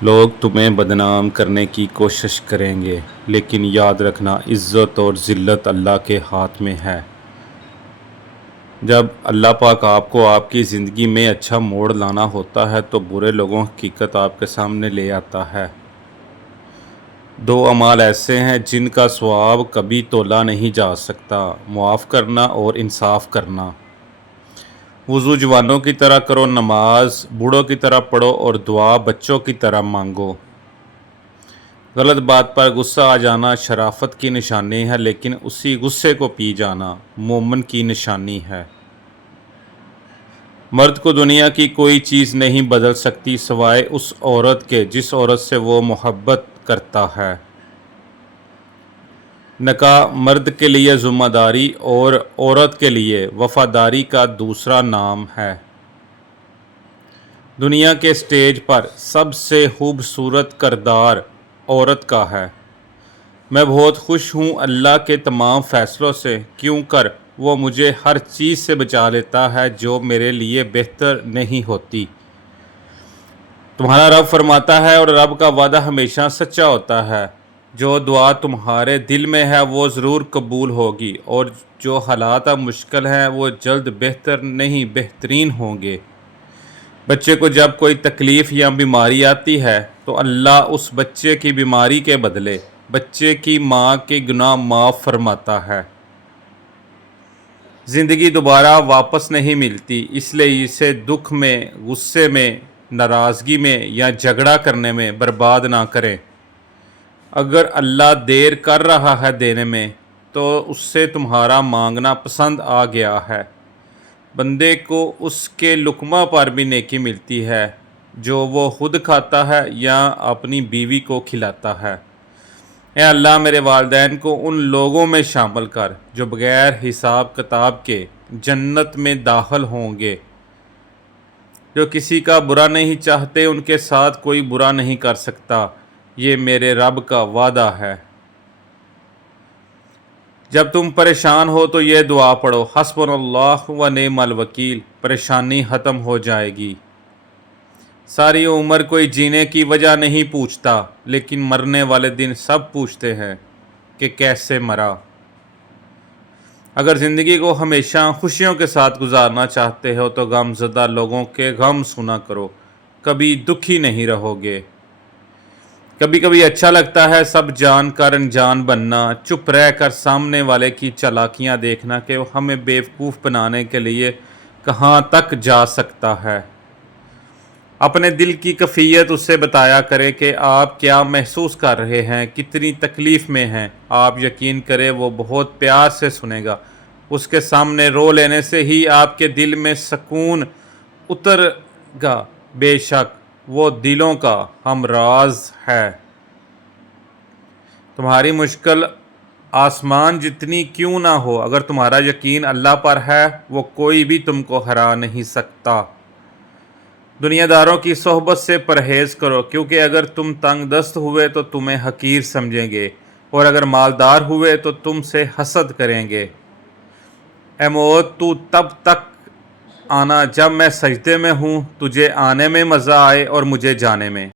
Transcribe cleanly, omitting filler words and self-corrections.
لوگ تمہیں بدنام کرنے کی کوشش کریں گے، لیکن یاد رکھنا عزت اور ذلت اللہ کے ہاتھ میں ہے۔ جب اللہ پاک آپ کو آپ کی زندگی میں اچھا موڑ لانا ہوتا ہے تو برے لوگوں کی حقیقت آپ کے سامنے لے آتا ہے۔ دو اعمال ایسے ہیں جن کا ثواب کبھی تولا نہیں جا سکتا: معاف کرنا اور انصاف کرنا۔ وضو جوانوں کی طرح کرو، نماز بوڑھوں کی طرح پڑھو اور دعا بچوں کی طرح مانگو۔ غلط بات پر غصہ آ جانا شرافت کی نشانی ہے، لیکن اسی غصے کو پی جانا مومن کی نشانی ہے۔ مرد کو دنیا کی کوئی چیز نہیں بدل سکتی سوائے اس عورت کے جس عورت سے وہ محبت کرتا ہے۔ نکاح مرد کے لیے ذمہ داری اور عورت کے لیے وفاداری کا دوسرا نام ہے۔ دنیا کے سٹیج پر سب سے خوبصورت کردار عورت کا ہے۔ میں بہت خوش ہوں اللہ کے تمام فیصلوں سے، کیوں کر وہ مجھے ہر چیز سے بچا لیتا ہے جو میرے لیے بہتر نہیں ہوتی۔ تمہارا رب فرماتا ہے اور رب کا وعدہ ہمیشہ سچا ہوتا ہے، جو دعا تمہارے دل میں ہے وہ ضرور قبول ہوگی، اور جو حالات اب مشکل ہیں وہ جلد بہتر نہیں بہترین ہوں گے۔ بچے کو جب کوئی تکلیف یا بیماری آتی ہے تو اللہ اس بچے کی بیماری کے بدلے بچے کی ماں کے گناہ معاف فرماتا ہے۔ زندگی دوبارہ واپس نہیں ملتی، اس لیے اسے دکھ میں، غصے میں، ناراضگی میں یا جھگڑا کرنے میں برباد نہ کریں۔ اگر اللہ دیر کر رہا ہے دینے میں تو اس سے تمہارا مانگنا پسند آ گیا ہے۔ بندے کو اس کے لقمہ پر بھی نیکی ملتی ہے جو وہ خود کھاتا ہے یا اپنی بیوی کو کھلاتا ہے۔ اے اللہ میرے والدین کو ان لوگوں میں شامل کر جو بغیر حساب کتاب کے جنت میں داخل ہوں گے، جو کسی کا برا نہیں چاہتے، ان کے ساتھ کوئی برا نہیں کر سکتا، یہ میرے رب کا وعدہ ہے۔ جب تم پریشان ہو تو یہ دعا پڑھو: حسبنا اللہ و نعم الوکیل۔ پریشانی ختم ہو جائے گی۔ ساری عمر کوئی جینے کی وجہ نہیں پوچھتا، لیکن مرنے والے دن سب پوچھتے ہیں کہ کیسے مرا۔ اگر زندگی کو ہمیشہ خوشیوں کے ساتھ گزارنا چاہتے ہو تو غم زدہ لوگوں کے غم سنا کرو، کبھی دکھی نہیں رہو گے۔ کبھی کبھی اچھا لگتا ہے سب جان کر انجان بننا، چپ رہ کر سامنے والے کی چالاکیاں دیکھنا کہ وہ ہمیں بیوقوف بنانے کے لیے کہاں تک جا سکتا ہے۔ اپنے دل کی کیفیت اسے بتایا کرے کہ آپ کیا محسوس کر رہے ہیں، کتنی تکلیف میں ہیں۔ آپ یقین کریں وہ بہت پیار سے سنے گا۔ اس کے سامنے رو لینے سے ہی آپ کے دل میں سکون اتر گا، بے شک وہ دلوں کا ہمراز ہے۔ تمہاری مشکل آسمان جتنی کیوں نہ ہو، اگر تمہارا یقین اللہ پر ہے وہ کوئی بھی تم کو ہرا نہیں سکتا۔ دنیا داروں کی صحبت سے پرہیز کرو، کیونکہ اگر تم تنگ دست ہوئے تو تمہیں حقیر سمجھیں گے، اور اگر مالدار ہوئے تو تم سے حسد کریں گے۔ اے موت، تو تب تک آنا جب میں سجدے میں ہوں، تجھے آنے میں مزہ آئے اور مجھے جانے میں۔